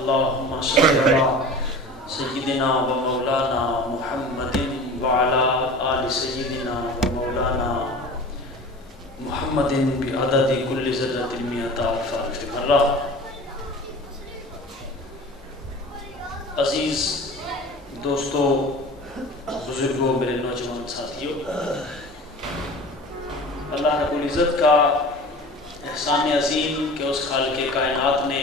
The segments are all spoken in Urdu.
اللهم صل على سيدنا ومولانا محمد وعلى آل سيدنا ومولانا محمد بعدد كل ذرة مئة ألف مرة۔ عزیز دوستو، بزرگوں، میرے نوجوان ساتھیوں، اللہ رب العزت کا احسان عظیم کہ اس خالق کائنات نے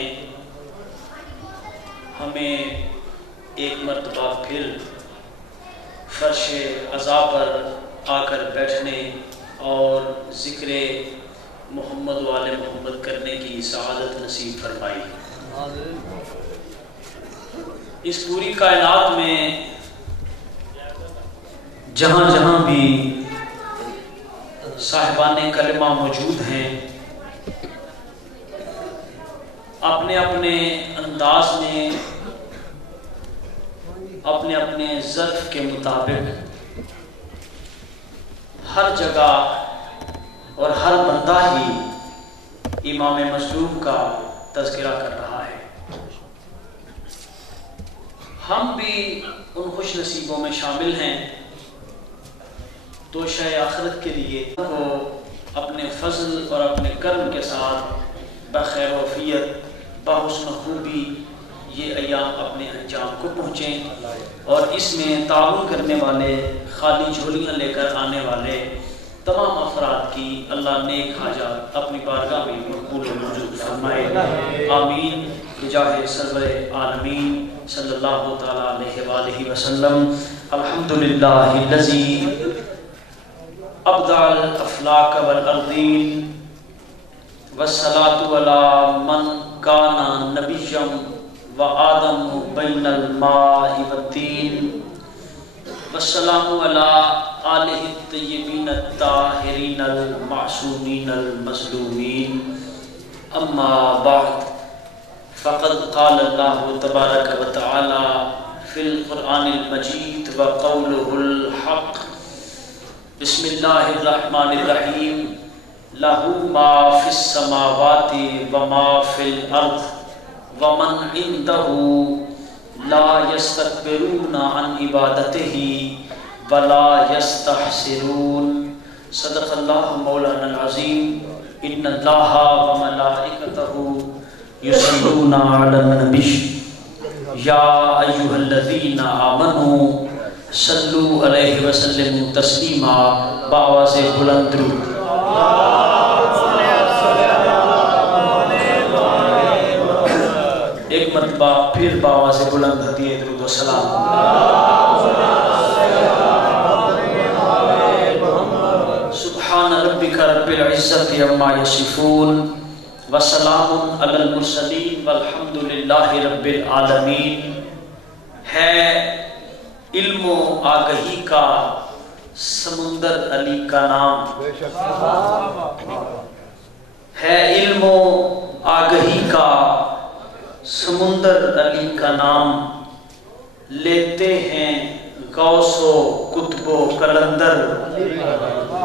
ہمیں ایک مرتبہ پھر فرش عزا پر آ کر بیٹھنے اور ذکر محمد و آل محمد کرنے کی سعادت نصیب فرمائی۔ اس پوری کائنات میں جہاں جہاں بھی صاحبان کلمہ موجود ہیں، اپنے اپنے انداز میں، اپنے اپنے ظرف کے مطابق ہر جگہ اور ہر بندہ ہی امام مظلوم کا تذکرہ کر رہا ہے۔ ہم بھی ان خوش نصیبوں میں شامل ہیں تو شہ آخرت کے لیے کو اپنے فضل اور اپنے کرم کے ساتھ بخیر وفیت بحسن خوبی یہ ایام اپنے انجام کو پہنچیں، اور اس میں تعاون کرنے والے، خالی جھولیاں لے کر آنے والے تمام افراد کی اللہ نیک حاجات اپنی بارگاہ میں مقبول و منظور فرمائے۔ آمین بجاہ سرور عالمین صلی اللہ تعالی علیہ وآلہ وسلم۔ الحمدللہ الذی ابدع الافلاک والارضین والصلاة علی من کان نبیا وآدم بین الماء والطین والسلام علی آلہ الطیبین الطاہرین المعصومین المظلومین۔ اما بعد، فقد قال اللہ تبارک و تعالی فی القرآن المجید وقولہ الحق۔ بسم اللہ الرحمن الرحیم۔ لہ ما فی السماوات وما فی الارض ومن عنده لا يستكبرون عن عبادته ولا يستحسرون۔ صدق اللہ مولانا العظیم۔ ان اللہ وملائکتہ یصلون علی النبی یا ایھا الذین آمنوا صلوا علیہ وسلموا تسلیما۔ بآواز بلند درود۔ ایک مرتبہ پھر بآواز بلند ہدیہ درود و سلام۔ سبحان ربک رب العزت عما یصفون وسلام علی المرسلین والحمد للہ رب العالمین۔ ہے علم و آگہی کا سمندر علی کا نام، ہے علم و آگہی کا سمندر علی کا نام، لیتے ہیں غوث و قطب و قلندر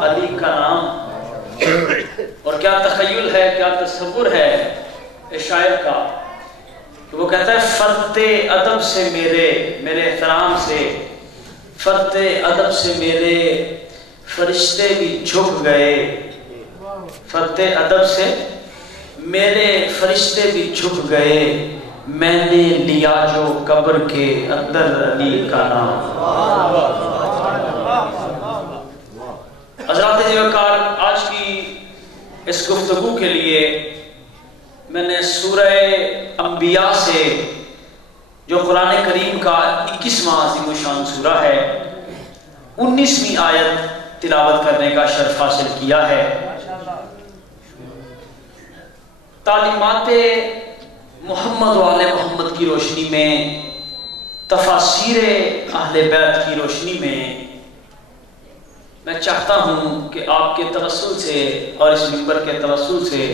علی کا نام۔ اور کیا تخیل ہے، کیا تصور ہے اس شاعر کا کہ وہ کہتا ہے فرط ادب سے میرے احترام سے، فرط ادب سے میرے فرشتے بھی جھک گئے، فرط ادب سے میرے فرشتے بھی جھک گئے، میں نے لیا جو قبر کے اندر علی کا نام۔ حضرات جی وقار، آج کی اس گفتگو کے لیے میں نے سورہ انبیاء سے، جو قرآن کریم کا 21واں عظیم الشان سورہ ہے، 19ویں آیت تلاوت کرنے کا شرف حاصل کیا ہے۔ تعلیمات محمد و آل محمد کی روشنی میں، تفاسیر اہل بیت کی روشنی میں چاہتا ہوں کہ آپ کے توسل سے اور اس منبر کے توسل سے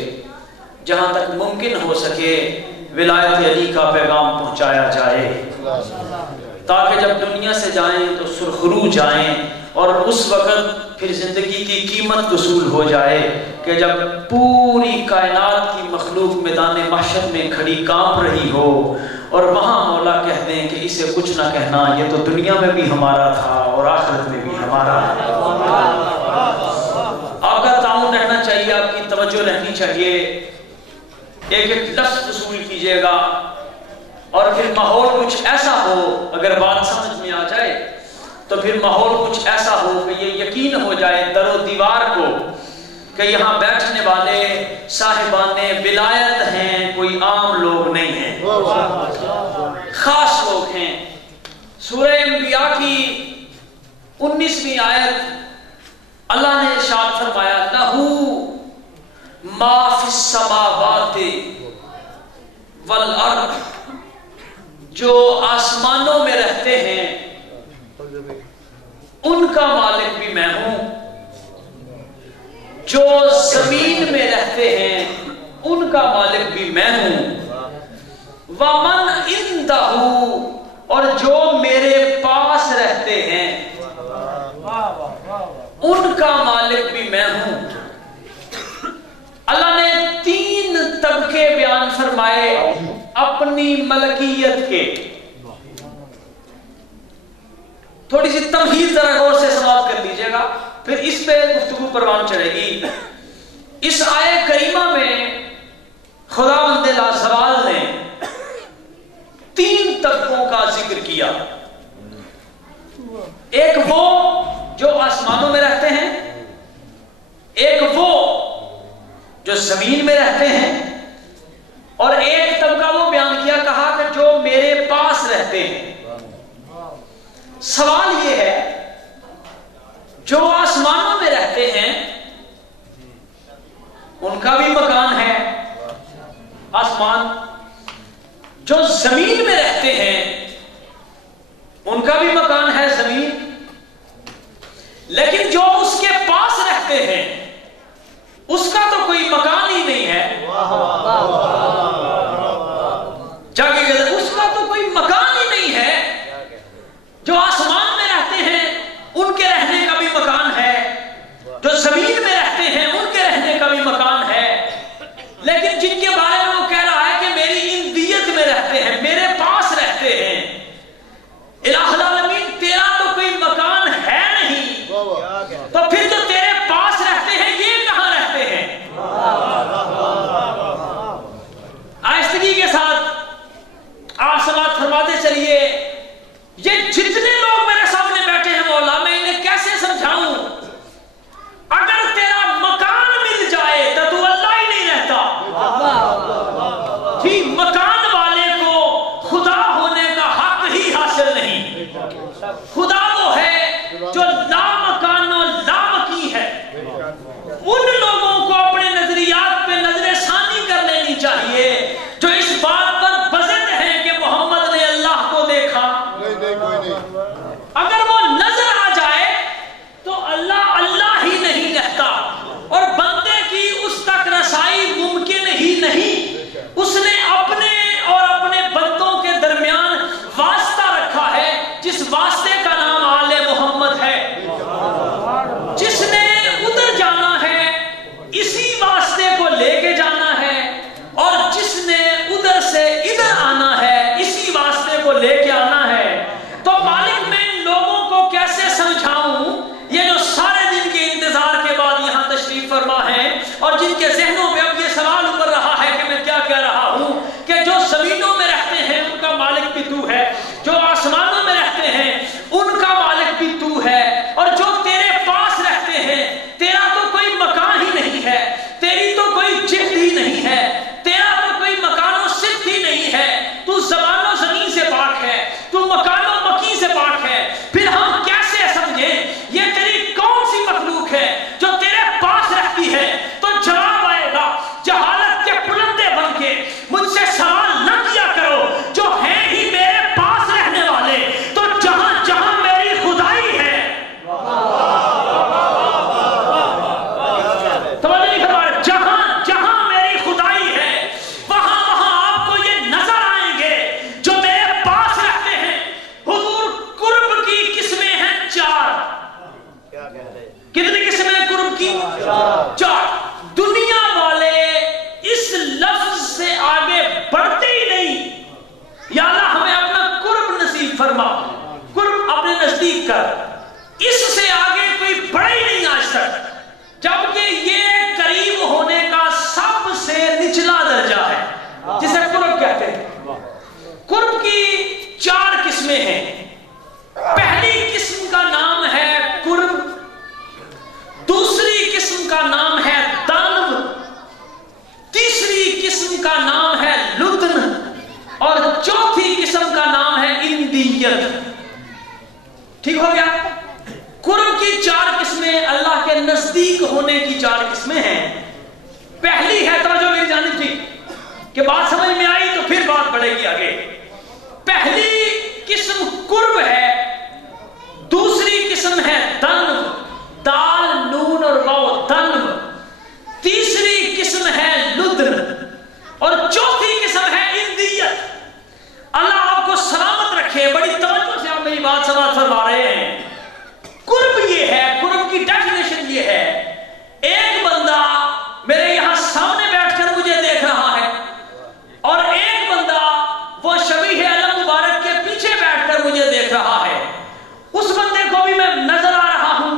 جہاں تک ممکن ہو سکے ولایت علی کا پیغام پہنچایا جائے، تاکہ جب دنیا سے جائیں تو سرخرو جائیں، اور اس وقت پھر زندگی کی قیمت وصول ہو جائے کہ جب پوری کائنات کی مخلوق میدان محشر میں کھڑی کانپ رہی ہو اور وہاں مولا کہہ دیں کہ اسے کچھ نہ کہنا، یہ تو دنیا میں بھی ہمارا تھا اور آخرت میں بھی ہمارا ہے۔ آپ کا تعاون رہنا چاہیے، آپ کی توجہ رہنی چاہیے، ایک ایک لفظ وصول کیجئے گا، اور پھر ماحول کچھ ایسا ہو، اگر بات سمجھ میں آ جائے تو پھر ماحول کچھ ایسا ہو کہ یہ یقین ہو جائے در و دیوار کو کہ یہاں بیٹھنے والے صاحبان ولایت ہیں، کوئی عام لوگ نہیں ہیں، خاص لوگ ہیں۔ سورہ انبیاء کی 19ویں آیت اللہ نے ارشاد فرمایا لہو ما فی السماوات والارض، جو آسمانوں میں رہتے ہیں ان کا مالک بھی میں ہوں، جو زمین میں رہتے ہیں ان کا مالک بھی میں ہوں، وَمَنْ عِنْدَهُ، اور جو میرے پاس رہتے ہیں ان کا مالک بھی میں ہوں۔ اللہ نے 3 طبقے بیان فرمائے اپنی ملکیت کے۔ تھوڑی سی تمہید ذرا غور سے سماعت کر لیجئے گا، پھر اس پہ گفتگو پروان چڑھے گی۔ اس آیہ کریمہ میں خداوند لازوال نے 3 طبقوں کا ذکر کیا۔ ایک وہ جو آسمانوں میں رہتے ہیں، ایک وہ جو زمین میں رہتے ہیں، اور ایک طبقہ وہ بیان کیا، کہا کہ جو میرے پاس رہتے ہیں۔ سوال یہ ہے جو آسمانوں میں رہتے ہیں ان کا بھی مکان ہے آسمان، جو زمین میں رہتے ہیں ان کا بھی مکان ہے زمین، لیکن جو اس کے پاس رہتے ہیں اس کا تو کوئی مکان ہی نہیں ہے۔ اس کا تو کوئی مکان ہی نہیں ہے۔ جو آسمان میں رہتے ہیں ان کے رہنے کا بھی مکان ہے، جو زمین میں رہتے ہیں ان کے رہنے کا بھی مکان ہے، لیکن جن کے بارے میں وہ کہہ رہا ہے کہ میری اندیت میں رہتے ہیں، میرے پاس رہتے ہیں، الہ العالمین تیرا تو کوئی مکان ہے نہیں، تو پھر جو تیرے پاس رہتے ہیں یہ کہاں رہتے ہیں؟ کر اس سے آگے کوئی بڑھا ہی نہیں آج تک، جبکہ یہ قریب ہونے کا سب سے نچلا درجہ ہے جسے قرب کہتے ہیں۔ قرب کی 4 قسمیں ہیں۔ پہلی قسم کا نام ہے قرب، دوسری قسم کا نام ہے دنو، تیسری قسم کا نام ہے لدن، اور چوتھی قسم کا نام ہے اندیت۔ ٹھیک ہو گیا؟ قرب کی 4 قسمیں، اللہ کے نزدیک ہونے کی 4 قسمیں ہیں۔ پہلی ہے، توجہ میری جانب تھی کہ بات سمجھ میں آئی تو پھر بات بڑھے گی آگے۔ پہلی قسم قرب ہے، دوسری قسم ہے دنو، دال نون اور واو دنو، تیسری قسم ہے لدن، اور چوتھی قسم ہے اندیت۔ اللہ آپ کو سلامت رکھے، بڑی توجہ سے آپ میری بات سماعت فرما رہے ہیں۔ قرب یہ ہے، قرب کی ڈیفینیشن یہ ہے، ایک بندہ میرے یہاں سامنے بیٹھ کر مجھے دیکھ رہا ہے، اور ایک بندہ وہ شبیہ علم مبارک کے پیچھے بیٹھ کر مجھے دیکھ رہا ہے۔ اس بندے کو بھی میں نظر آ رہا ہوں،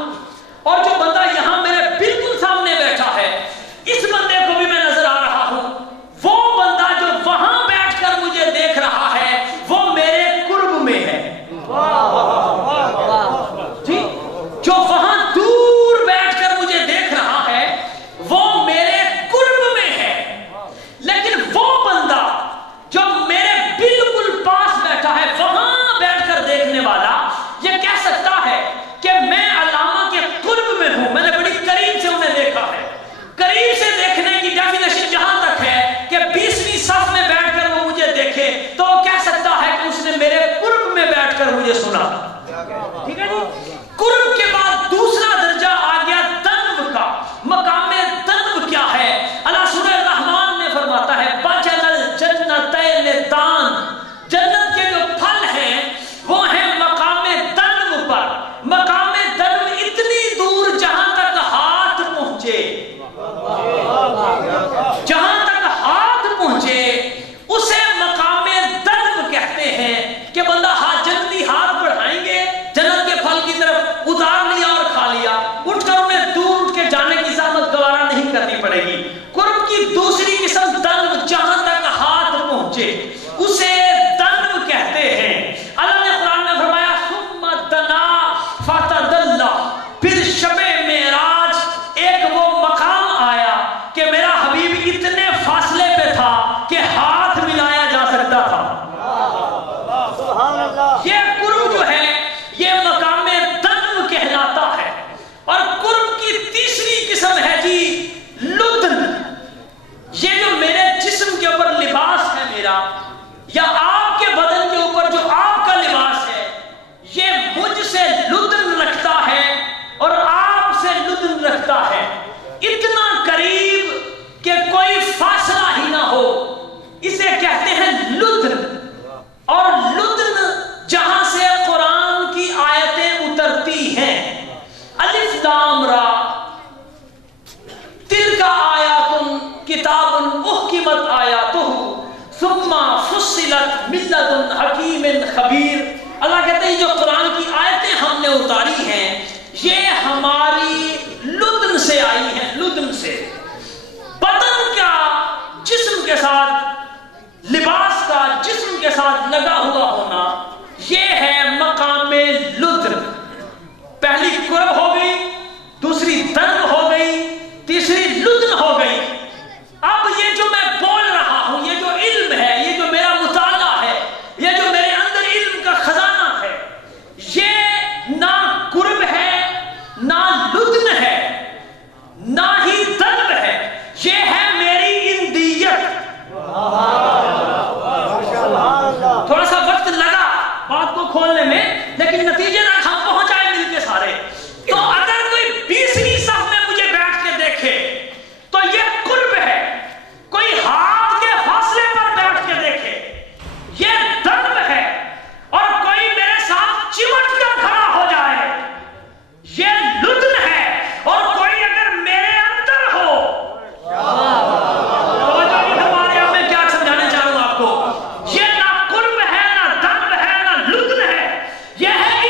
اور جو بندہ یہاں میرے بالکل سامنے بیٹھا ہے اس بندے کو بھی میں نظر آ رہا ہوں۔ وہ بندہ جو وہاں بیٹھ کر مجھے دیکھ رہا ہے وہ میرے قرب میں ہے، جی، جو وہاں دور بیٹھ کر مجھے دیکھ رہا ہے وہ میرے قرب میں ہے۔ لیکن وہ بندہ جو میرے بالکل پاس بیٹھا ہے، وہاں بیٹھ کر دیکھنے والا، یہ کہہ سکتا ہے کہ میں علامہ کے قرب میں ہوں، میں نے بڑی قریب سے انہیں دیکھا ہے۔ قریب سے دیکھنے کی ڈیفینیشن جہاں تک ہے کہ 20ویں صف میں بیٹھ کر وہ مجھے دیکھے تو وہ کہہ سکتا ہے کہ اس نے میرے قرب میں بیٹھ کر مجھے سنا۔ ٹھیک ہے جی؟ قرب کے بعد دوسرا درجہ آ گیا دنو کا۔ مقام دنو کیا ہے؟ اللہ سورہ رحمان میں فرماتا ہے بَجَلَ الْجَنَّتَيْنِ دَانٍ، جنت کے جو پھل ہیں وہ ہیں مقام دنو پر۔ مقام دنو اتنی دور جہاں تک ہاتھ پہنچے، جہاں تک ہاتھ پہنچے اسے مقام دنو کہتے ہیں، کہ بندہ جنتی ہاتھ بڑھائیں گے جنت کے پھل کی طرف، اتار لیا اور کھا لیا، اٹھ کر انہیں دور اٹھ کے جانے کی زحمت گوارا نہیں کرنی پڑے گی۔ قرب کی دوسری قسم دنو، جہاں تک ہاتھ پہنچے اسے دنو کہتے ہیں۔ اللہ نے قرآن میں فرمایا ثم دنا فتدلی، پھر شب معراج ایک وہ مقام آیا کہ میرا حبیب اتنے فاصلے پہ تھا کہ ہاتھ ملایا جا سکتا تھا۔ یہ قرب جو ہے یہ مقام دنو کہلاتا ہے۔ اور قرب کی تیسری قسم ہے جی لدن، یہ جو میرے جسم کے اوپر لباس ہے میرا، یا آپ کے بدن کے اوپر جو آپ کا لباس ہے، یہ مجھ سے لدن رکھتا ہے اور آپ سے لدن رکھتا ہے، اتنا قریب کہ کوئی فاصلہ ہی نہ ہو، اسے کہتے ہیں لدن۔ اور لدن جہاں سے قرآن کی آیتیں اترتی ہیں، الف لام را تلک آیات کتاب احکمت آیاتہ ثم فصلت من لدن حکیم خبیر۔ اللہ کہتے ہیں جو قرآن کی آیتیں ہم نے اتاری ہیں یہ ہماری لدن سے آئی ہیں، لدن سے۔ بدن کا جسم کے ساتھ، لباس کا جسم کے ساتھ لگا ہوا ہونا، یہ ہے مقام لدن۔ پہلی قرب ہو گئی، دوسری دنو ہو گئی، تیسری لدن ہو گئی۔ اب یہ جو میں بول رہا ہوں، یہ جو علم ہے، یہ جو میرا مطالعہ ہے، یہ جو میرے اندر علم کا خزانہ ہے، یہ نہ قرب ہے، نہ لدن ہے، نہ ہی دنو ہے، یہ ہے میری اندیت۔ تھوڑا سا وقت لگا بات کو کھولنے میں، لیکن نتیجے تک ہم پہنچائے مل کے سارے۔ تو اگر کوئی 20ویں صف میں مجھے بیٹھ کے دیکھے تو یہ قرب ہے، کوئی ہاتھ کے فاصلے پر بیٹھ کے دیکھے یہ دنو ہے، اور کوئی میرے ساتھ چمٹ کر کھڑا ہو جائے یہ لدن ہے، اور کوئی اگر میرے اندر ہو، میں کیا سمجھانے چاہ رہا ہوں آپ کو، یہ نہ قرب ہے، نہ دنو ہے، نہ لدن ہے، یہ ہے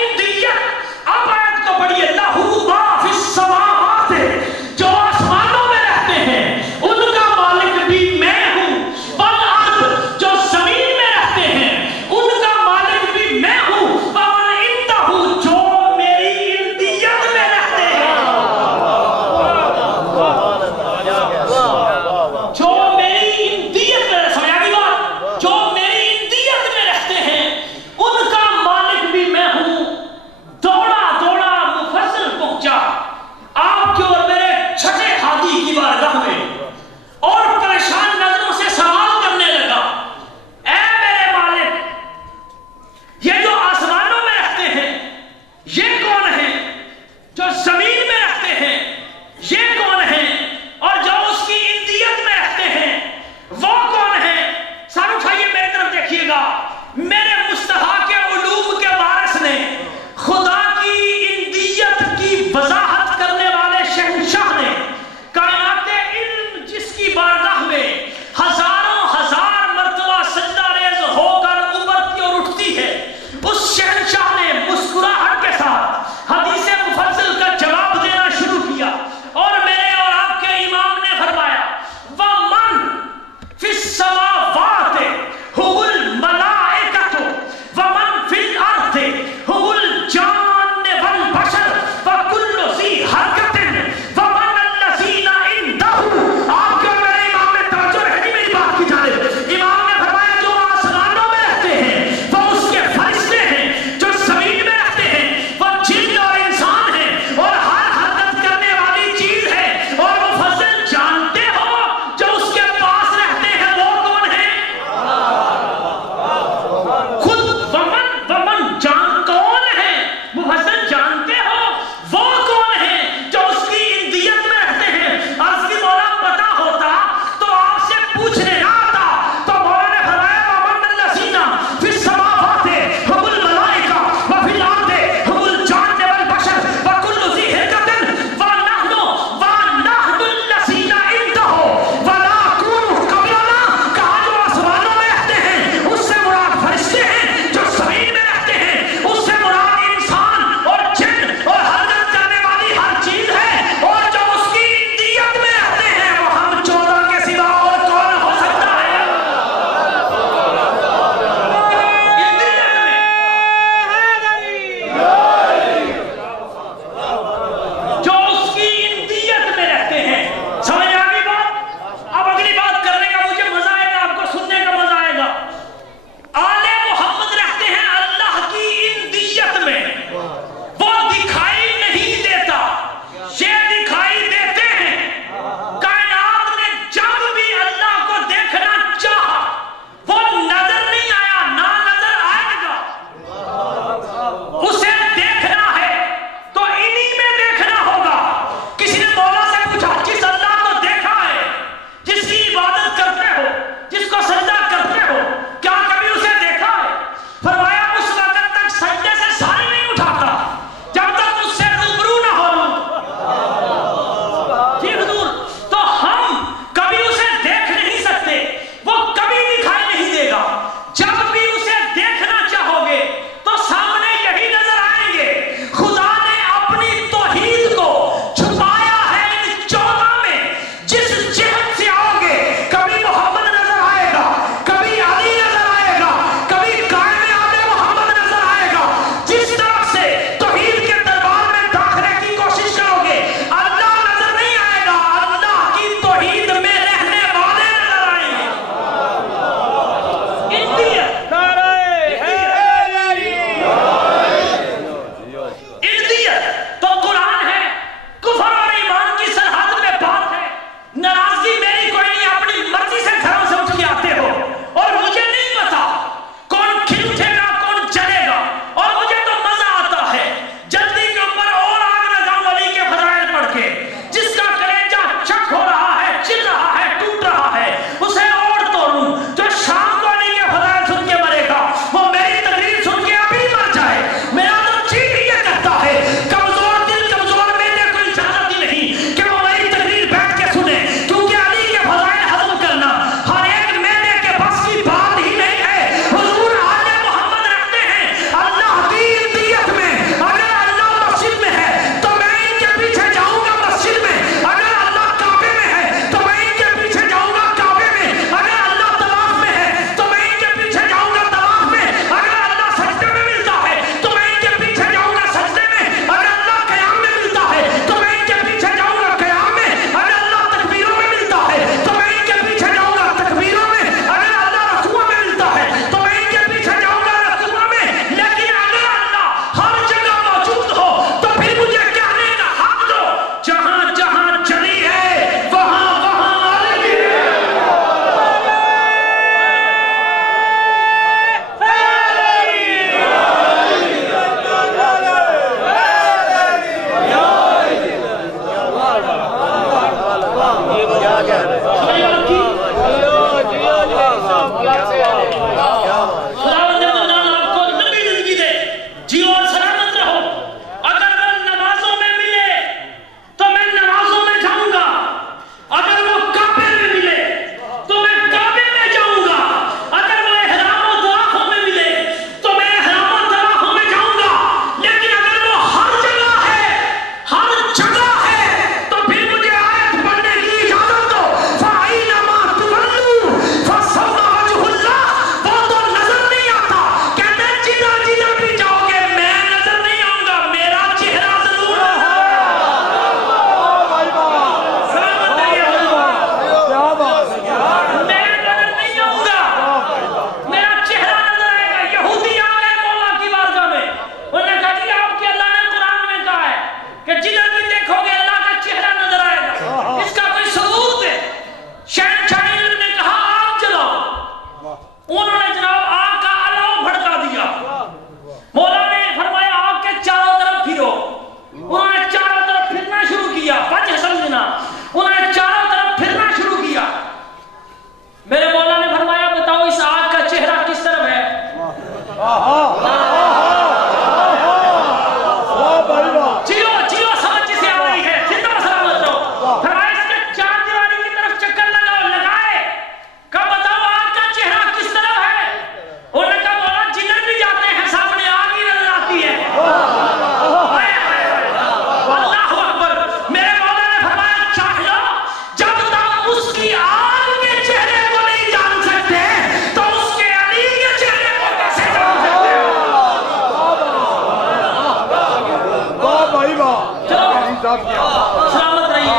سلامت رہیے،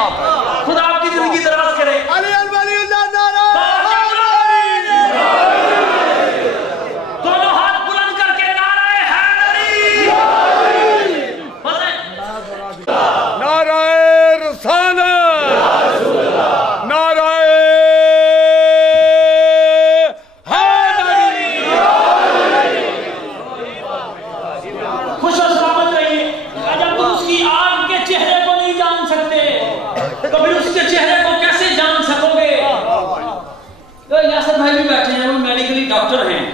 خدا آپ کی زندگی دراز کرے۔ علی الولی اللہ نعرہ دونوں ہاتھ بلند کر کے نعرہ حیدری، نعرہ رسالت، نعرہ خوش و سلامت رہیے۔ جب تم اس کی آگ کے چہرے کو نہیں جان سکتے تو پھر اس کے چہرے کو کیسے جان سکو گے؟ یاسر بھائی بھی بیٹھے ہیں، وہ میڈیکلی ڈاکٹر ہیں،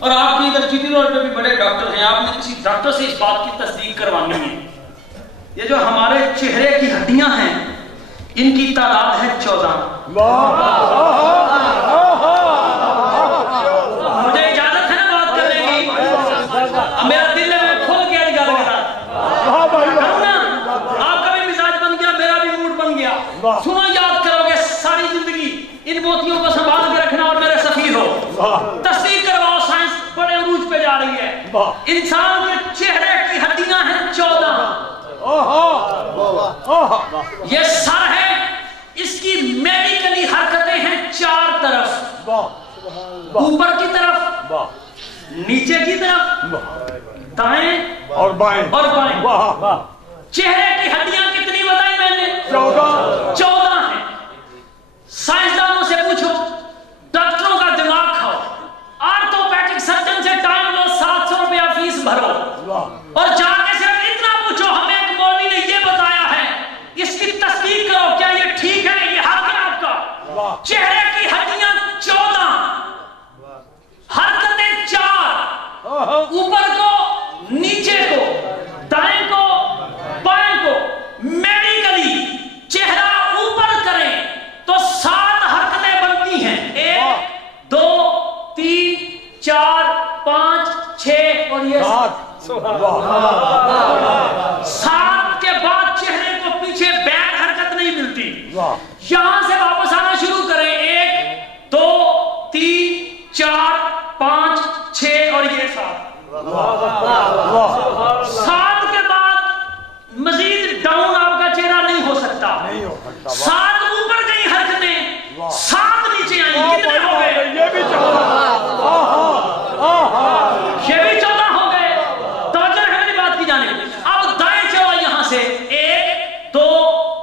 اور آپ کی ادھر چیٹی روڈ پہ بھی بڑے ڈاکٹر ہیں، آپ نے کسی ڈاکٹر سے اس بات کی تصدیق کروانی ہے۔ یہ جو ہمارے چہرے کی ہڈیاں ہیں ان کی تعداد ہے 14۔ مجھے اجازت ہے نا بات کرنے کی؟ میرا دل ہے، میں کھل گیا گل کرا، آپ کا بھی مزاج بن گیا، میرا بھی موڈ بن گیا۔ سنو، یاد کرو گے ساری زندگی ان موتیوں کو سنبھال کے رکھنا اور میرے سفیر ہو۔ تصدیق کرواؤ، سائنس بڑے عروج پہ جا رہی ہے۔ انسان کے چہرے کی ہڈیاں ہیں 14۔ یہ سر ہے، اس کی میڈیکلی حرکتیں ہیں 4 طرف، اوپر کی طرف، نیچے کی طرف، دائیں اور بائیں۔ چہرے کی ہڈیاں کتنی بتائی میں نے؟ 14 ہیں۔ سائنسدانوں سے پوچھو، ڈاکٹروں کا دماغ کھاؤ، آرتھوپیڈک سرجن سے ٹائم لو، 700 روپیہ فیس بھرو، اور جا کے صرف اتنا پوچھو، ہمیں ایک مولوی نے یہ بتایا ہے، اس کی تصدیق کرو، کیا یہ ٹھیک ہے؟ یہ حق ہے آپ کا؟ چہرے کی ہڈیاں 14، حرکتیں 4، اوپر کو، نیچے کو، دائیں کو، بائیں کو۔ میڈیکلی چہرہ اوپر کریں تو 7 حرکتیں بنتی ہیں، 1 2 3 4 5 6 اور یہ 7 کے بعد چہرے کو پیچھے بیک حرکت نہیں ملتی۔ یہاں سے واپس آنا شروع کریں، 1 2 3 4 5 6 اور یہ 7۔ 7 کے بعد مزید ڈاؤن آپ کا چہرہ نہیں ہو سکتا۔ 7 اوپر گئی حرکتیں، 7 نیچے آئیں، کتنے ہو گئے؟ یہ بھی 14 ہو گئے۔ توجہ ہے میری بات کی جانب۔ اب دائیں چلو یہاں سے، 1 2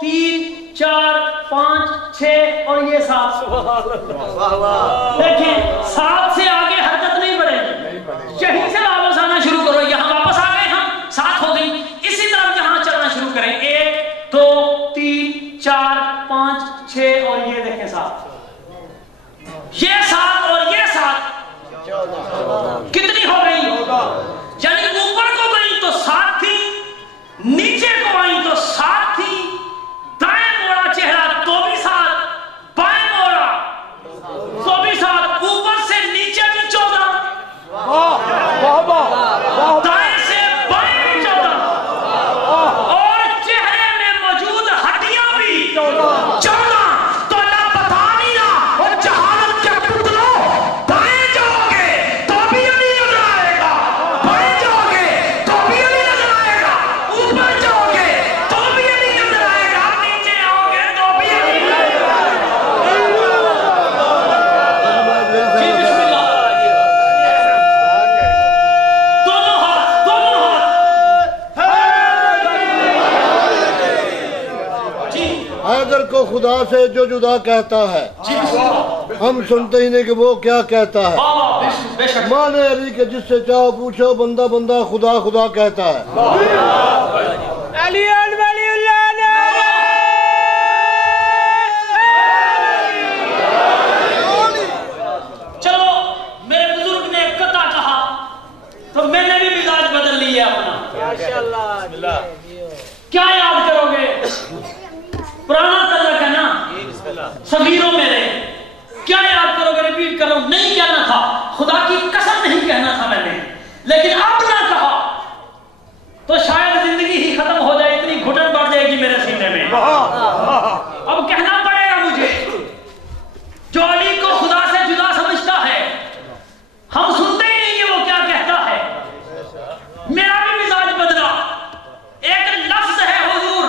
3 4 5 6 اور یہ 7۔ دیکھیں، 7 سے آگے حرکت نہیں بڑھے گی، یہیں سے واپس آنا شروع کرو۔ یہاں واپس آ گئے ہم، 7 ہو گئی، اسی طرح یہاں چلنا شروع کریں، 1 2 3 4 5 6 اور یہ دیکھیں 7۔ یہ 7 اور یہ 7 کتنی ہو گئی؟ یعنی اوپر کو گئی تو 7 تھی، نیچے کو آئی تو 7 تھی، دائیں موڑا چہرہ تو بھی 7، بائیں موڑا تو بھی 7، اوپر سے نیچے بھی 14، دائیں سے بائیں بھی 14، اور چہرے میں موجود ہڈیاں بھی 14۔ تو اللہ بتا نہیں رہا، اور جہالت کے پتلوں، دائیں جاؤ گے تو بھی علی نظر آئے گا، بائیں جاؤ گے تو بھی علی نظر آئے گا، اوپر جاؤ گے تو بھی علی نظر آئے گا، نیچے آؤ گے تو بھی علی نظر آئے گا۔ جی بسم اللہ، دونوں ہاتھ، دونوں ہاتھ۔ جی حیدر کو خدا سے جو جدا کہتا ہے، جی بسم اللہ، ہم سنتے ہی نہیں کہ وہ کیا کہتا ہے۔ بے شک مانے علی کے جس سے چاہو پوچھو، بندہ بندہ خدا خدا کہتا ہے۔ علی الولی اللہ نعرہ چلو، میرے بزرگ نے قطع کہا تو میں نے بھی مزاج بدل لیا اپنا۔ کیا یاد کرو گے؟ پرانا تعلق ہے نا، صغیروں میرے، کیا یاد کرو گے؟ ریپیٹ کر رہا ہوں، نہیں کہنا تھا، خدا کی قسم نہیں کہنا تھا میں نے، لیکن اب نہ کہا تو شاید زندگی ہی ختم ہو جائے، اتنی گھٹن بڑھ جائے گی میرے سینے میں۔ اب کہنا پڑے گا مجھے، جو علی کو خدا سے جدا سمجھتا ہے، ہم سنتے ہی نہیں کہ وہ کیا کہتا ہے۔ میرا بھی مزاج بدلا، ایک لفظ ہے حضور،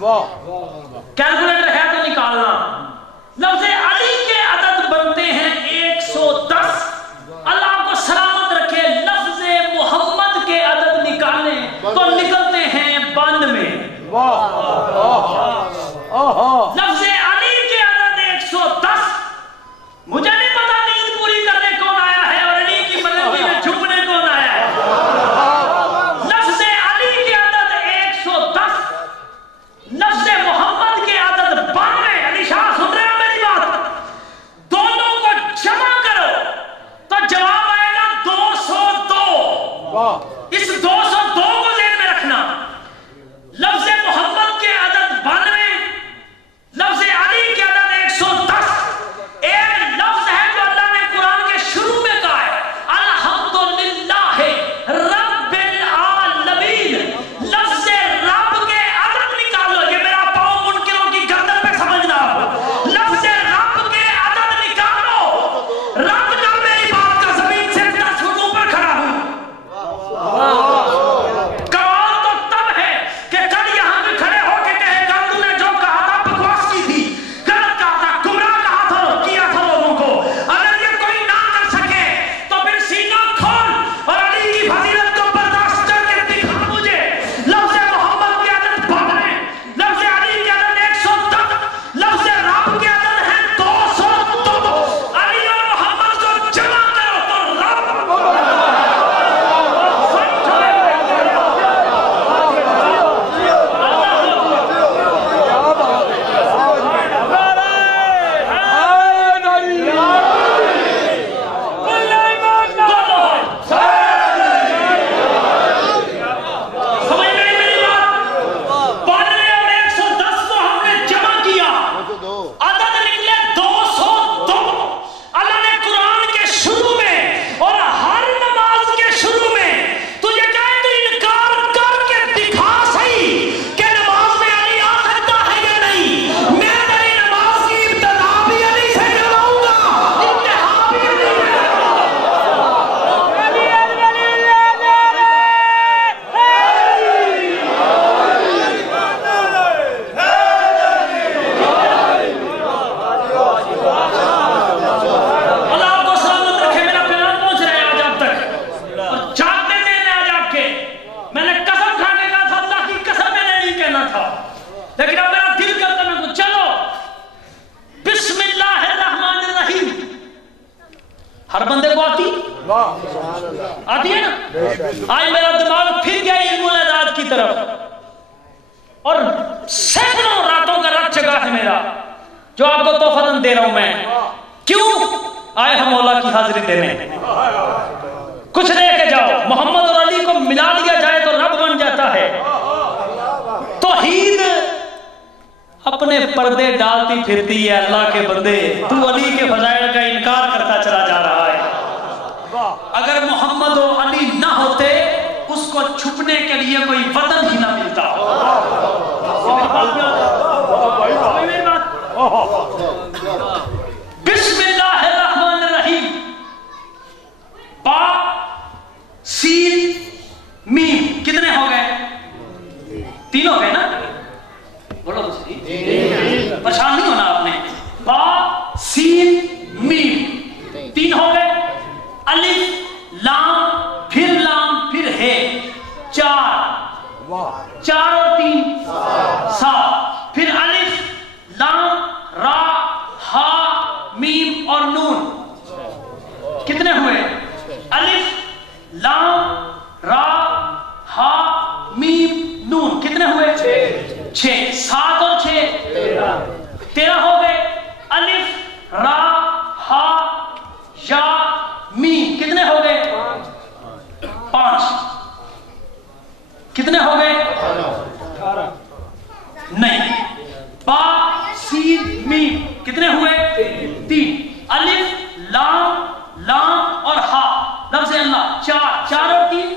کیلکولیٹر ہے تو نکالنا. لفظ علی کے عدد بنتے ہیں 110. اللہ کو سلامت رکھے لفظ محمد کے عدد نکالیں تو نکلتے ہیں 92. لفظ علی کے عدد 110. مجھے نہیں پتا نیند پوری کرنے کون آیا ہے اور علی کی بلندی میں جھکنے کون آیا ہے. لفظ علی کے عدد 110. لفظ محمد کے عدد 92. علی شاہ سن رہے ہو میری بات؟ دونوں کو جمع کرو تو جواب آئے گا 202. اس 202 کو ذہن میں رکھنا. لفظ محمد کے عدد 92. لفظ علی کے عدد 110. ایک لفظ ہے جو اللہ نے قرآن کے شروع میں کہا ہے الحمدللہ رب العالمین. لفظ رب کے عدد نکالو. یہ میرا پاؤں منکروں کی گردن پہ سمجھنا. لفظ رب کے عدد نکالو. رب کا میری بات کا زمین سے 10 رکوع پر کھڑا ہوں. کمال تو تب ہے کہ کل یہاں پہ کھڑے ہو کے کہے گا تو نے جو کہا تھا بکواس کی تھی, غلط کہا تھا, گمراہ کہا تھا, کیا تھا لوگوں کو. اگر یہ کوئی نہ کر سکے تو پھر سینہ کھول اور علی کی فضیلت کو برداشت کر کے دکھا مجھے. لفظ محمد کے عدد 92. لفظ علی کے عدد 110. لفظ رب کے عدد ہے 202. علی اور محمد کو جمع کرو تو رب. سمجھ گئی میری بات؟ 92 اور 110 کو ہم نے جمع کیا, عدد نکلے 202. اللہ نے قرآن کے شروع میں اور ہر نماز کے شروع میں تجھے کہے تو انکار کر کے دکھا صحیح کہ نماز میں علی آ سکتا ہے یا نہیں. میں تیری نماز کی ابتدا بھی علی سے کرواؤں گا, انتہا بھی علی سے. اللہ آپ کو سلامت رکھے. میرا پیغام پہنچ رہا ہے آج آپ تک اور جاگتے تھے آج آپ کے. میں نے قسم کھا کے کہا تھا, اللہ کی قسم میں نے نہیں کہنا تھا, لیکن اب میرا دل کرتا میں کچھ. چلو بسم اللہ الرحمن الرحیم ہر بندے کو آتی ہے نا. آج میرا دماغ پھر گیا علم الاعداد کی طرف اور سینکڑوں راتوں کا رات جگہ ہے میرا جو آپ کو تحفہ دے رہا ہوں میں. کیوں آئے ہم مولا کی حاضری دینے؟ کچھ لے کے جاؤ. محمد اور علی کو ملا دیا جائے تو رب بن جاتا ہے. توحید اپنے پردے ڈالتی پھرتی ہے اللہ کے بندے. تو علی کے فضائل کا انکار کرتا چلا جا رہا ہے. اگر محمد و علی نہ ہوتے اس کو چھپنے کے لیے کوئی وطن ہی نہ ملتا. بسم اللہ الرحمن الرحیم. با سین میم کتنے ہو گئے؟ 3 ہو گئے نا. بولو تو صحیح, پریشان نہیں ہونا آپ نے. با سین میم 3 ہو گئے. الف لام پھر ہے 4. 4 اور 3 7. پھر الف لام را ہا میم اور نون کتنے ہوئے؟ الف لام را ہا میم نون کتنے ہوئے؟ 6. 7 اور 6 13 ہو گئے. الف را ہا یا میم کتنے ہو گئے؟ 5. کتنے ہو گئے؟ 18. نہیں. با سین میم کتنے ہوئے؟ 3. الف لام اور ہا لفظ اللہ 4 اور 3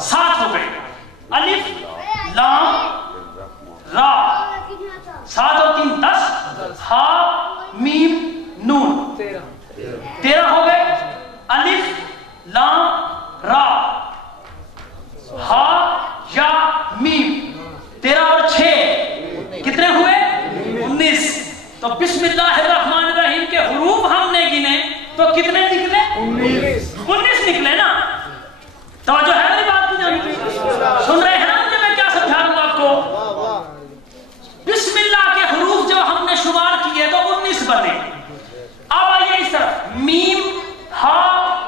7 ہو گئے. الف لام را 7 اور 3 10. ہا میم نون 13 ہو گئے. الف لام را ہا یا میم 13 اور 6 تو بسم اللہ الرحمن الرحیم کے حروف ہم نے گنے تو کتنے نکلے؟ 19 نکلے نا. توجہ ہے میری بات کی جانب؟ سن رہے ہیں نا مجھے میں کیا سمجھا رہا ہوں آپ کو؟ بسم اللہ کے حروف جب ہم نے شمار کیے تو 19 بنے. اب آئیے اس طرف میم ہا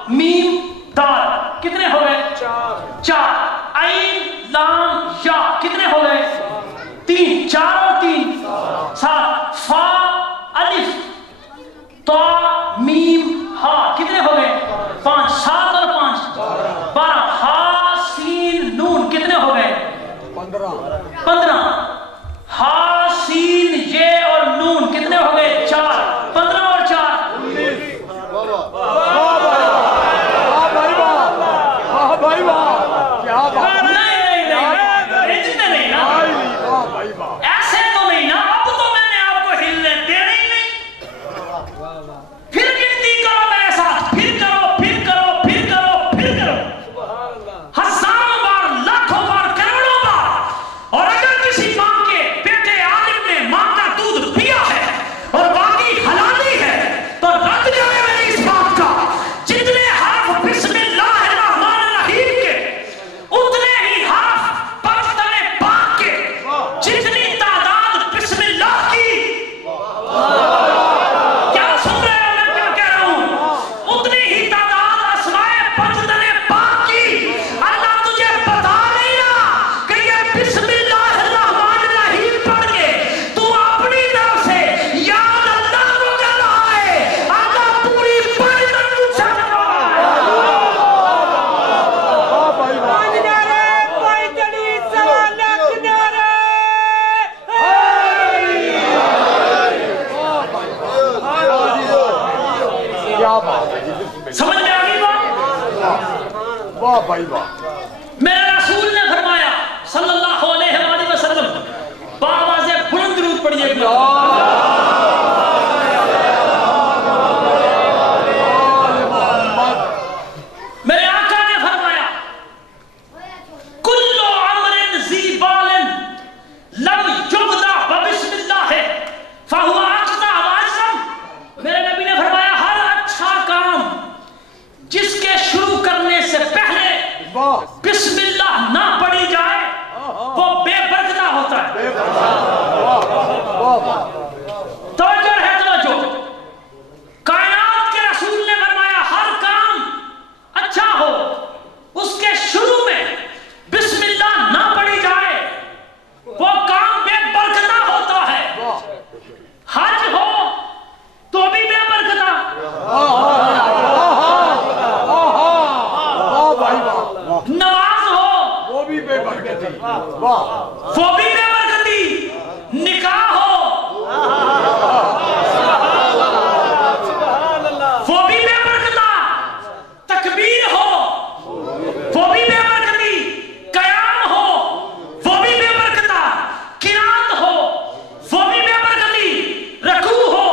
میم دال کتنے ہو گئے؟ 4. عین لام یا کتنے ہو گئے؟ 3. 4 اور 3 7. فا الف تا میم ہا کتنے ہو گئے؟ 5. 7 اور 5 12. ہا سین نون کتنے ہو گئے؟ 15. ہا سین یہ اور نون کتنے ہو گئے؟ 4. 15 اور 4 ایسے تو نہیں نا. اب تو میں نے آپ کو ہلنے دینے ہی نہیں. پھر گنتی کرو میرے ساتھ. پھر کرو پھر کرو پھر کرو پھر کرو. ہزاروں بار لاکھوں بار کروڑوں بار. اور اگر کسی ماں کے بیٹے عالم نے ماں کا دودھ پیا ہے اور باقی حلالی ہے تو رد جائے میری اس بات کا. جتنے حرف بسم اللہ الرحمن الرحیم کے اتنے ہی حرف برتن پاک کے. جتنی تعداد بسم اللہ کی کیا سن رہے ہو میں کیا کہہ رہا ہوں؟ اتنی ہی تعداد اسماء برتن پاک کی. اللہ تجھے بتا نہیں رہا کہ یہ بسم اللہ الرحمن الرحیم پڑھ کے تو اپنی طرف سے یاد اللہ کو کر رہا ہے. اللہ پوری برتن کو چھڑ رہا ہے. سمجھ میں آگئی بات؟ واہ بھائی واہ. میرے رسول نے فرمایا صلی اللہ علیہ وآلہ وسلم بآواز بلند درود پڑھیے ایک میرے آقا نے فرمایا کل امر ذی بال لم یبدأ بسم اللہ فہو اقطع واجب. میرے نبی نے فرمایا ہر اچھا کام جس کے شروع کرنے سے پہلے بسم اللہ نہ پڑھی جائے وہ بے برکتہ ہوتا ہے. توجہ ہے توجہ. کائنات کے رسول نے فرمایا ہر کام اچھا ہو اس کے شروع میں بسم اللہ نہ پڑھی جائے وہ کام بے برکتہ ہوتا ہے. حج ہو تو بھی بے برکتہ. نماز ہو وہ بھی بے برکتی. وہ بھی بے برکتی. نکاح ہو وہ بھی بے برکتہ. تکبیر ہو وہ بھی بے برکتی. قیام ہو وہ بھی بے برکتہ. قرات ہو وہ بھی بے برکتی. رکوع ہو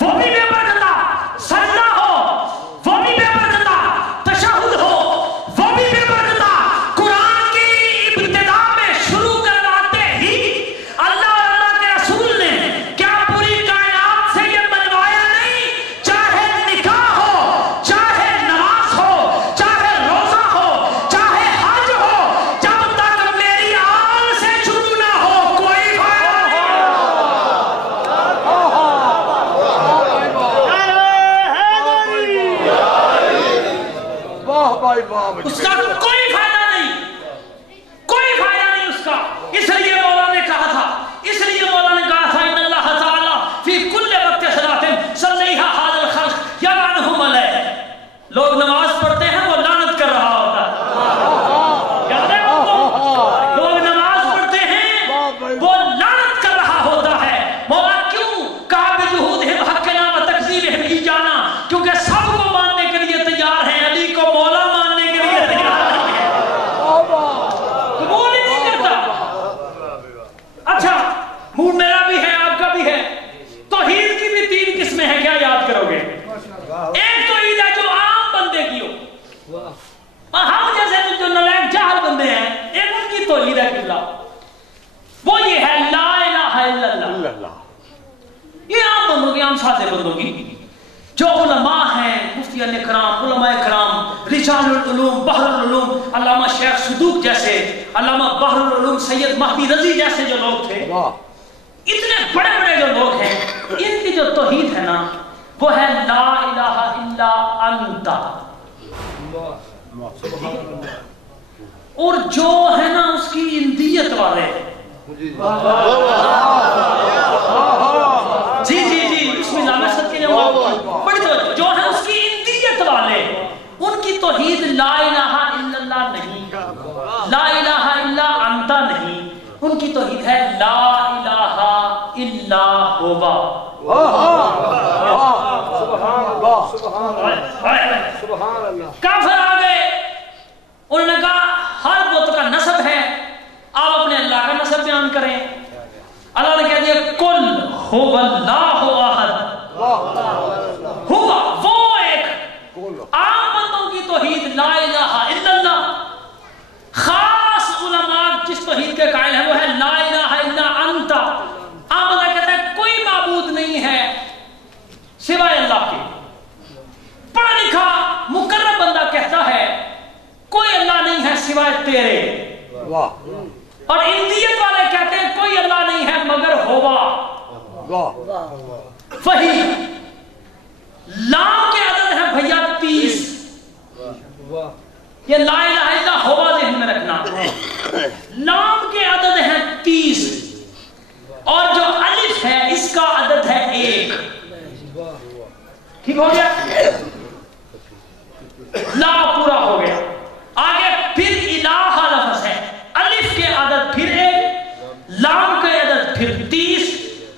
وہ بھی بے برکتہ. سجدہ ہو وہ بھی بے برکتہ. تشہد ہو وہ بھی بے برکتہ. قرآن کی ابتدا میں شروع کرواتے ہی اللہ اور اللہ کے رسول نے کیا پوری کائنات سے یہ بنوایا نہیں؟ چاہے نکاح ہو چاہے نماز ہو چاہے روزہ ہو چاہے حج ہو جب تک میری آل سے شروع نہ ہو کوئی فائدہ واہ بھائی واہ. اس کا کوئی فائدہ نہیں. کوئی فائدہ نہیں اس کا. اس لیے مولا نے کہا تھا ان اللہ تعالی فی کل وقت صلاۃ صلیھا ھذا الخلق یلعنہم علیہ. لوگ نماز پڑھتے ہیں وہ لعنت کر رہا ہوتا ہے. یاد ہے آپ کو؟ لوگ نماز پڑھتے ہیں وہ لعنت کر رہا ہوتا ہے. مولا کیوں کہا بجہودہم حقنا و تکذیبہم ایانا. کیونکہ سب کو ماننے کے لیے تیار ہیں علی کو مولا ماننے کے لیے تیار ہیں. کی عام سادے بندوں کی. جو علماء ہیں مفتیان کرام، علماء کرام، رجال العلوم، بحر العلوم، علامہ شیخ صدوق جیسے، علامہ بحر العلوم سید مہدی رضی جیسے جو لوگ تھے، اتنے بڑے بڑے جو لوگ ہیں، ان کی جو توحید ہے نا وہ ہے لا الہ الا انت. اور جو ہے نا اس کی اندیت والے، جی جی جی بسم اللہ میں صدقے جاؤں، بڑی توجہ، جو ہے اس کی اندیت والے، ان کی توحید لا الہ الا اللہ نہیں، لا الہ الا انت نہیں، ان کی توحید ہے لا الہ الا ہوا. کافر آ گئے، انہوں نے کہا ہر بت کا نسب ہے، آپ اپنے اللہ کا نسب بیان کریں. اللہ نے کہہ دیا کل هو اللہ احد، ہوا وہ ایک. عام بندوں کی توحید لا الہ الا اللہ، خاص علماء جس توحید کے قائل ہیں وہ ہے لا الہ الا انت. عام بندہ کہتا ہے کوئی معبود نہیں ہے سوائے اللہ کے. پڑھا لکھا مقرب بندہ کہتا ہے کوئی اللہ نہیں ہے سوائے تیرے. اور اندیت والے کہتے ہیں کوئی اللہ نہیں ہے مگر ہوا. وہی لام کے عدد ہے بھیا 30. یہ لا الہ الا ہوا ذہن میں رکھنا، لام کے عدد ہے 30 اور جو الف ہے اس کا عدد ہے 1. ٹھیک ہو گیا، لا پورا ہو گیا. آگے پھر الہ لفظ ہے، الف کے عدد پھر 1، لام کے عدد پھر 30،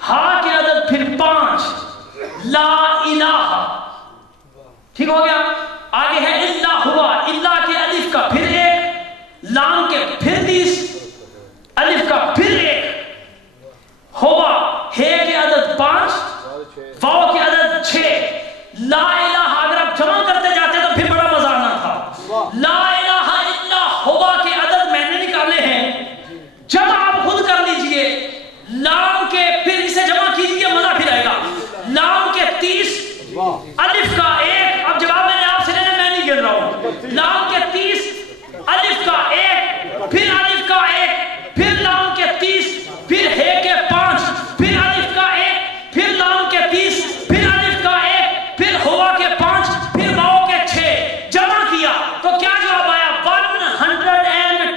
ہا کے عدد پھر 5، لا الہ. ٹھیک ہو گیا. آگے ہے الا ہوا، الا کے الف کا پھر 1، لام کے پھر 30، الف کا پھر 1، ہوا ہے کے عدد 5، واو کے عدد 6. لا الہ اگر آپ جمع کرتے جاتے تو پھر بڑا مزہ آنا تھا. لا الہ الا ہوا کے عدد میں نے نکالے ہیں، جمع آپ خود کر لیجئے. لام کے پھر اسے جمع کیجئے، مزہ پھر آئے گا. لام کے 30، الف کا 1، اب جواب میں نے آپ سے لینا، میں نہیں گر رہا ہوں. لام کے 30، الف کا 1، پھر الف کا 1، پھر لام کے 30، پھر ہے کے 5، پھر الف کا 1، پھر لام کے 30، پھر الف کا 1، پھر ہوا کے 5، پھر واو کے 6. جمع کیا تو کیا جواب آیا؟ 110. 110.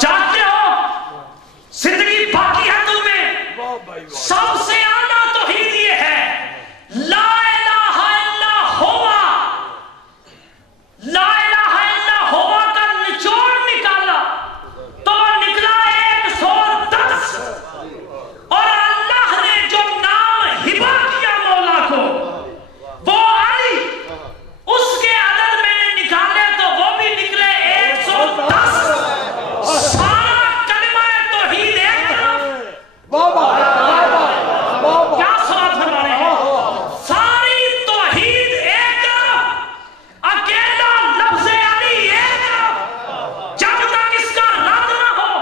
جانتے ہو زندگی باقی ہے تم میں، سب سے اعلیٰ توحید یہ ہے لا الہ الا ہوا. لا الہ الا ہوا کا نچوڑ نکالا تو نکلا 110. اور اللہ نے جو نام ہبا کیا مولا کو وہ علی، اس کے عدد میں نے نکالے تو وہ بھی نکلے 110. سارا کلمہ توحید ایک کیا سوال فرما رہے ہیں؟ ساری توحید ایک، اکیلا لفظ علی ایک. جب تک اس کا رد نہ ہو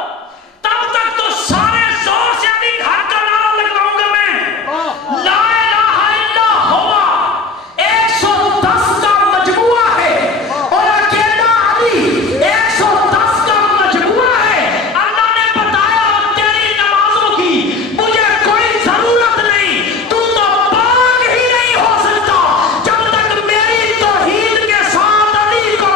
تب تک تو سارے زور سے علی گھر کا نعرہ لگواؤں گا میں. لا الہ الا ہوا 110 کا مجموعہ ہے اور اکیلا علی 110 کا مجموعہ ہے. اللہ نے بتایا تیری نمازوں کی مجھے کوئی ضرورت نہیں، تو پاک ہی نہیں ہو سکتا جب تک میری توحید کے ساتھ علی کو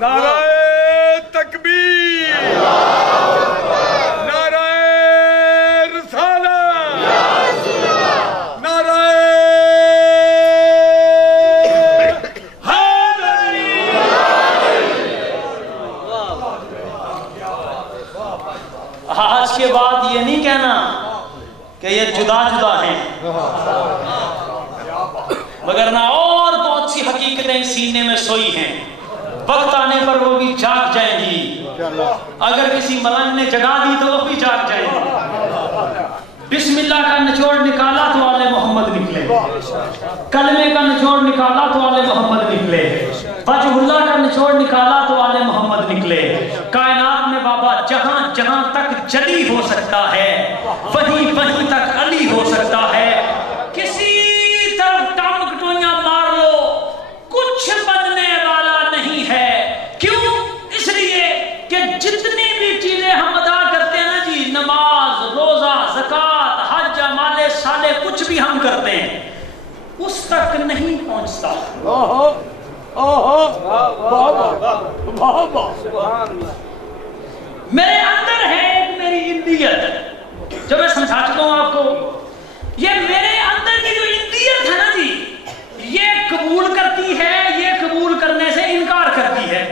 نعرہ تکبیر، نعرہ رسالت، نعرہ حیدری. آج کے بعد یہ نہیں کہنا کہ یہ جدا جدا ہیں، مگر نہ اور بہت سی حقیقتیں سینے میں سوئی ہیں. وقت آنے پر وہ بھی جاگ جائیں گی. اگر کسی ملنگ نے جگا دی تو وہ بھی جاگ جائیں گی. بسم اللہ کا نچوڑ نکالا تو آل محمد نکلے, کلمے کا نچوڑ نکالا تو آل محمد نکلے, وجہ اللہ کا نچوڑ نکالا تو آل محمد نکلے. کائنات میں بابا جہاں جہاں تک جلی ہو سکتا ہے وہیں وہیں تک علی ہو سکتا ہے. کسی طرف ٹام کٹویاں مار لو کچھ بننے والا نہیں ہے. کیوں؟ اس لیے کہ جتنی بھی چیزیں ہم ادا کرتے ہیں نا جی, نماز, روزہ, زکوٰۃ, حج, اعمال صالح, کچھ بھی ہم کرتے ہیں اس تک نہیں پہنچتا. میرے اندر ہے ایک میری اندیت جو میں سمجھا چکا ہوں آپ کو. یہ میرے اندر کی جو اندیت ہے نا جی, یہ قبول کرتی ہے, یہ قبول کرنے سے انکار کرتی ہے.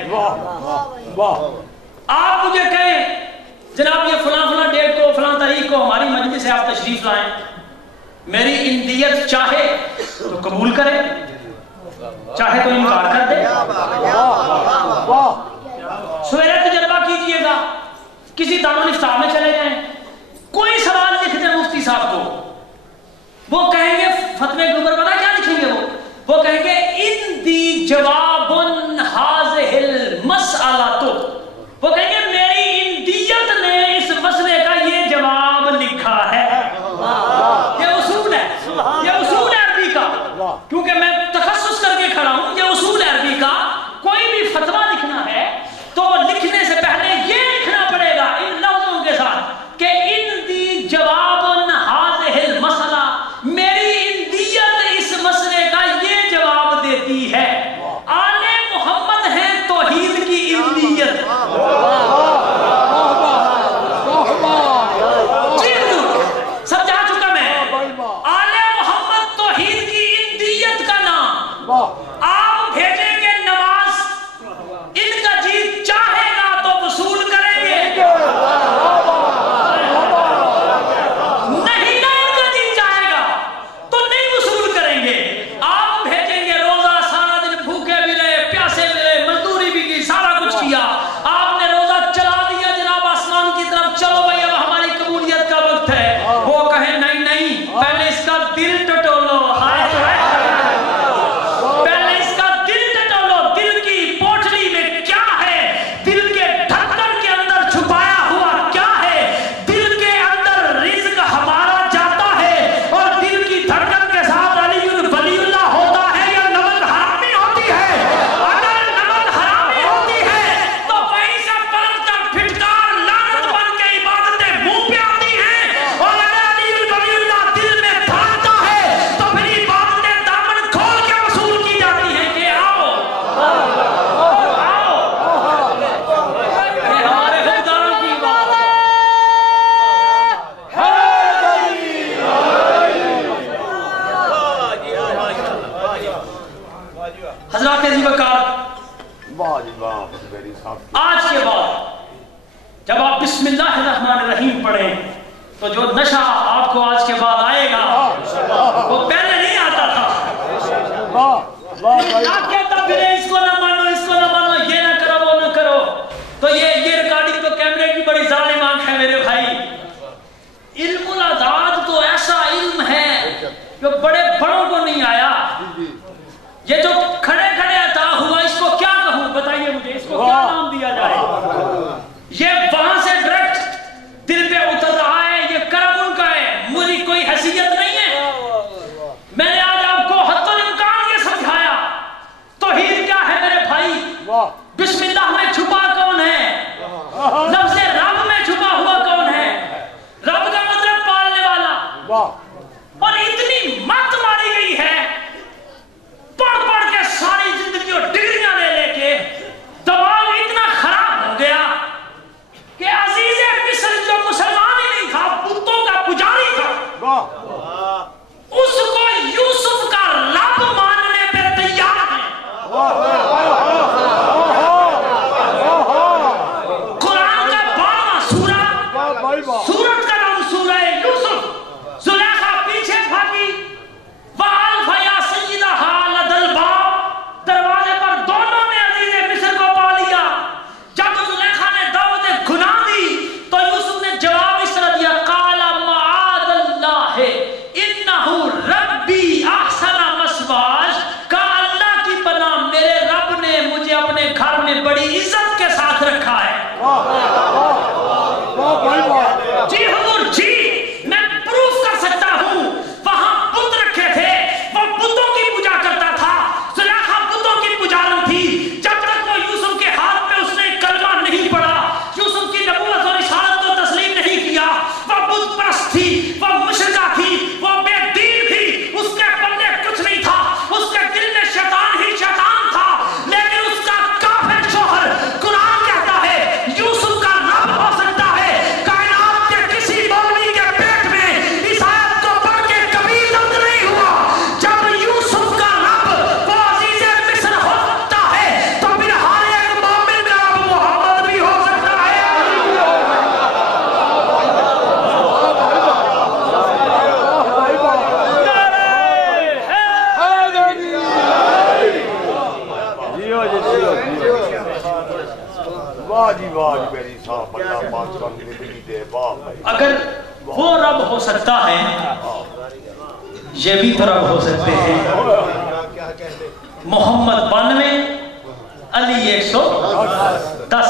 آپ مجھے کہیں جناب یہ فلاں فلاں ڈیٹ کو, فلاں تاریخ کو ہماری مجلس سے آپ تشریف لائیں, میری اندیت چاہے تو قبول کرے, چاہے تو انکار کر دے. سویرے تجربہ کیجئے گا, کسی دامن افطار میں چلے جائیں, کوئی سوال لکھ دیں مفتی صاحب کو, وہ کہیں گے فتوے کے اوپر پتہ کیا لکھیں گے, وہ کہیں گے اندی جواب حاضح المسئلہ, وہ کہیں گے میری اندیت نے اس مسئلے کا یہ جواب لکھا ہے. یہ اصول ہے, یہ اصول ہے عربی کا, کیونکہ میں تخصص کر کے کھڑا ہوں. یہ اصول ہے عربی کا, کوئی بھی فتویٰ لکھنا ہے تو لکھنے سے پہلے یہ لکھنا پڑے گا ان لفظوں کے ساتھ کہ اندی جواب حاضح المسئلہ, میری اندیت اس مسئلے کا یہ جواب دیتی ہے. آل محمد ہیں توحید کی اندیت. سمجھا چکا میں, آل محمد توحید کی اندیت کا نام. آپ بھیجیں گے نماز, ان کا جی چاہے گا تو وصول کریں گے, نہیں نہ ان کا جی چاہے گا تو نہیں وصول کریں گے. آپ بھیجیں گے روزہ, سارا دن بھوکے بھی رہے, پیاسے بھی رہے, مزدوری بھی کی, سارا کچھ کیا, آپ نے روزہ چلا دیا جناب آسمان کی طرف, چلو بھائی اب ہماری قبولیت کا وقت ہے. وہ کہیں نہیں نہیں, پہلے اس کا دل ٹٹولو, پہلے اس کا دل ٹٹولو, دل کی پوٹلی میں کیا ہے, دل کے ڈھکن کے اندر چھپایا ہوا کیا ہے, دل کے اندر رزق ہمارا جاتا ہے اور دل کی دھڑکن کے ساتھ علی ولی اللہ ہوتا ہے یا نمک حرامی ہوتی ہے. اگر نمک حرامی ہوتی ہے تو وہیں سے پلٹ کر پھٹکار لعنت بن کے عبادتیں منہ پہ آتی ہیں, اور اگر علی ولی اللہ دل میں دھڑکتا ہے تو پھر عبادتیں دامن کھول کے وصول کی جاتی ہیں کہ آؤ یہ ہمارے خودداروں کی بات ہے. حضرات عزیز وقار, آج کے بعد جب آپ بسم اللہ الرحمن الرحیم پڑھیں تو جو نشہ آپ کو آج کے بعد آئے گا وہ پہلے نہیں آتا تھا. آپ کہتا پھرے اس کو نہ مانو, اس کو نہ مانو, یہ نہ کرو, وہ نہ کرو, تو یہ ریکارڈنگ تو کیمرے کی بڑی ظالم آنکھ ہے میرے بھائی. علم الازاد تو ایسا علم ہے جو بڑے بڑوں کو نہیں آیا. یہ جو کھڑے کھڑے عطا ہوا, اس کو کیا کہوں, بتائیے مجھے, اس کو کیا نام دیا جائے. یہ وہاں سے ڈائریکٹ دل پہ اتر رہا ہے, یہ کرم ان کا ہے, میری کوئی حیثیت نہیں ہے. میں نے آج آپ کو حد الامکان یہ سمجھایا توحید کیا ہے میرے بھائی. بسم اللہ میں چھپا کون ہے, لفظ رب میں چھپا ہوا کون ہے. رب کا مطلب پالنے والا. اور اتنی مت ماری گئی ہے, پڑھ پڑھ کے ساری زندگی اور ڈگریاں لے لے کے دماغ اتنا خراب ہو گیا کہ عزیز مصر جو مسلمان ہی نہیں تھا, بتوں کا پجاری تھا, اس کو یوسف کا رب ماننے پہ تیار ہے. قرآن کا واہ جی میری صاحب اللہ پاک کا زندگی دے واہ. اگر وہ رب ہو سکتا ہے یہ بھی تو رب ہو سکتے ہیں. محمد 92 علی 110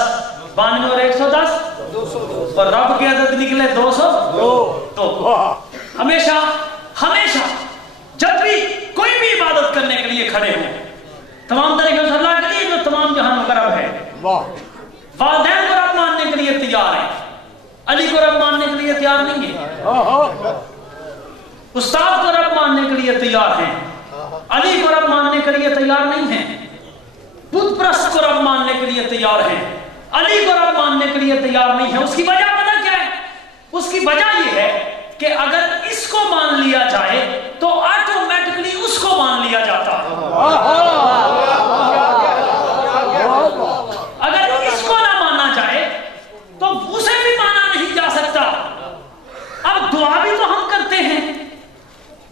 92 اور 110 اور رب کی عدد نکلے 200 تو ہمیشہ ہمیشہ جب بھی کوئی بھی عبادت کرنے کے لیے کھڑے ہوں تمام طریقوں سے اللہ کے لیے جو تمام جہانوں کا رب ہے. والدین کو رب ماننے کے لیے تیار ہیں, علی کو رب ماننے کے لیے تیار نہیں ہے. استاد کو رب ماننے کے لیے تیار ہیں, علی کو رب ماننے کے لیے تیار نہیں ہیں. بت پرست کو رب ماننے کے لیے تیار ہیں, علی کو رب ماننے کے لیے تیار نہیں ہے. اس کی وجہ پتہ کیا ہے؟ اس کی وجہ یہ ہے کہ اگر اس کو مان لیا جائے تو آٹومیٹکلی اس کو مان لیا جاتا. اگر اس کو نہ مانا جائے تو اسے بھی مانا نہیں جا سکتا. اب دعا بھی تو ہم کرتے ہیں,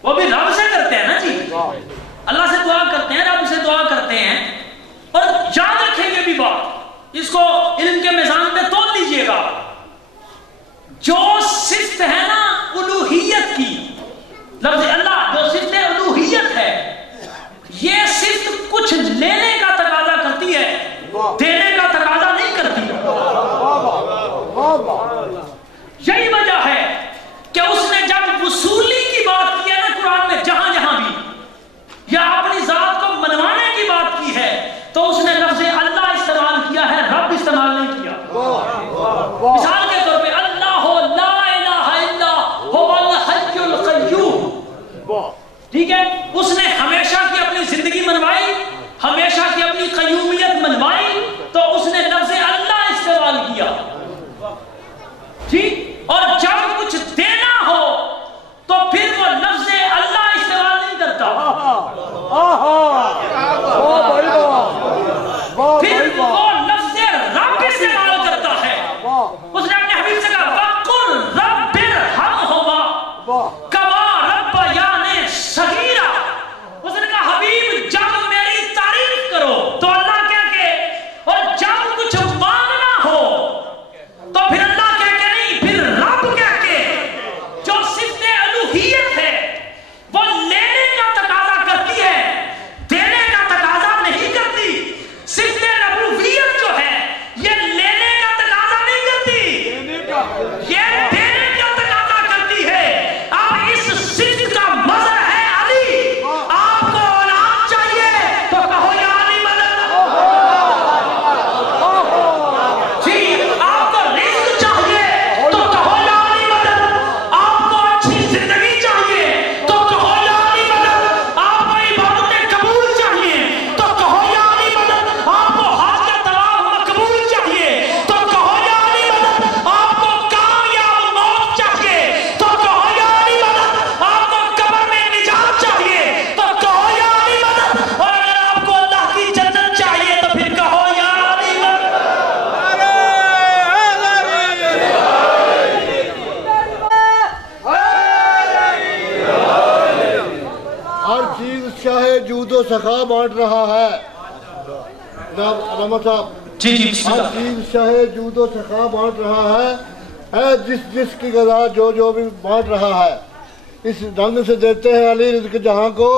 وہ بھی رب سے کرتے ہیں نا جی, اللہ سے دعا کرتے ہیں, رب سے دعا کرتے ہیں. اور یاد رکھیں گے بھی بات, اس کو علم کے میزان پہ تول لیجئے گا. جو صفت ہے نا الوہیت کی, لفظ اللہ جو صفت الوہیت ہے, یہ صفت کچھ لینے کا تقاضا کرتی ہے, دینے کا تقاضا نہیں کرتی. یہی وجہ ہے کہ اس نے جب وصولی کی بات کی ہے نا قرآن میں جہاں جہاں بھی, یا اپنی ذات کو منوانے کی بات کی ہے, تو اس نے لفظ اللہ استعمال کیا ہے, رب استعمال نہیں کیا. مثال کے طور پہ اللہ لا الہ الا هو الحی القیوم, ٹھیک ہے, اس نے ہمیشہ کی اپنی زندگی منوائی, ہمیشہ کی اپنی قیومیت منوائی, تو اس نے لفظ اللہ استعمال کیا. ٹھیک, اور جب کچھ دینا ہو تو پھر وہ لفظ اللہ استعمال نہیں کرتا, پھر وہ لفظ رب استعمال کرتا ہے. اس نے اپنے حبیب سے کہا وَقُلْ رَبِّ ارْحَمْهُمَا كَمَا رَبَّيَانِي صَغِيرًا. اس نے کہا حبیب جب میری تعریف کرو تو اللہ کہہ کے, اور جب کچھ مانگنا ہو تو پھر اللہ کہہ کے نہیں, پھر رب کہہ کے. جو صفت الوہیت ہے وہ لینے کا تقاضا کرتی ہے, دینے کا تقاضا نہیں کرتی. صفت ربوبیت جو ہے یہ لینے کا تقاضا نہیں کرتی, یہ دینے کا تقاضا کرتی ہے. اب اس صفت کا مظہر ہے علی. آپ کو اولاد چاہیے تو کہو یا علی مدد. جی, آپ کو رزق چاہیے تو کہو یا علی مدد. آپ کو اچھی زندگی چاہیے تو کہو یا علی مدد. آپ کو عبادت قبول چاہیے تو کہو یا علی مدد. آپ کو حج کا طواف مقبول چاہیے تو کہو یا علی مدد. آپ کو کامیاب موت چاہیے تو کہو یا علی مدد. آپ کو قبر میں نجات چاہیے تو کہو یا علی مدد. اور اگر آپ کو اللہ کی جنت چاہیے تو پھر کہو یا علی مدد. ہر چیز چاہے جود و سخا بانٹ رہا ہے. جناب رحمت صاحب, جی جی بسم ہر اللہ. چیز چاہے جود و سخا بانٹ رہا ہے, جس کی غذا جو بھی بانٹ رہا ہے, اس ڈھنگ سے دیتے ہیں علی رزق جہاں کو.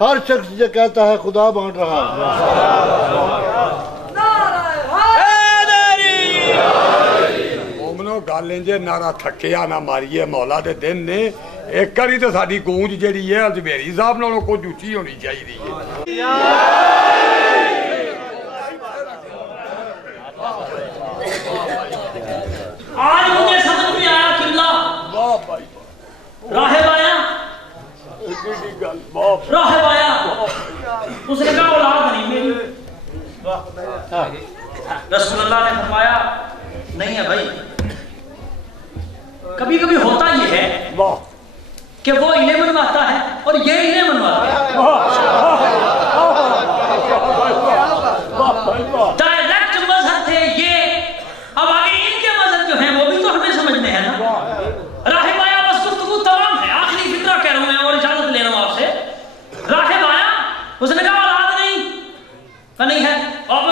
ہر شخص یہ کہتا ہے خدا بانٹ رہا ہے. مومنو گل انجے نعرہ تھکیا نہ ماریے مولا دے دن نے. ایک کری تو ساری گونج جیڑی ہے اجمیری صاحب نالوں کچھ اچھی ہونی چاہیے. آج مجھے سمجھ میں آیا قبلہ, واہ بھائی راہب آیا, راہب آیا, اس نے کہا اولاد نہیں میری. رسول اللہ نے فرمایا نہیں ہے بھائی. کبھی کبھی ہوتا یہ ہے کہ وہ انہیں منواتا ہے اور یہ انہیں منواتا ہے. ڈائریکٹ مذہب تھے یہ, اب آگے ان کے مذہب جو ہیں وہ بھی تو ہمیں سمجھنے ہیں نا. راہب آیا, بس گفتگو تمام ہے, آخری فکرہ کہہ رہا ہوں میں اور اجازت لے رہا ہوں آپ سے. راہب آیا, اس نے کہا اولاد نہیں, کہا نہیں ہے. اور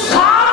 7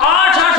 8-8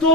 2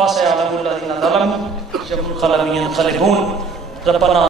وسيعلم الذين ظلموا أيهم منقلب ينقلبون ربنا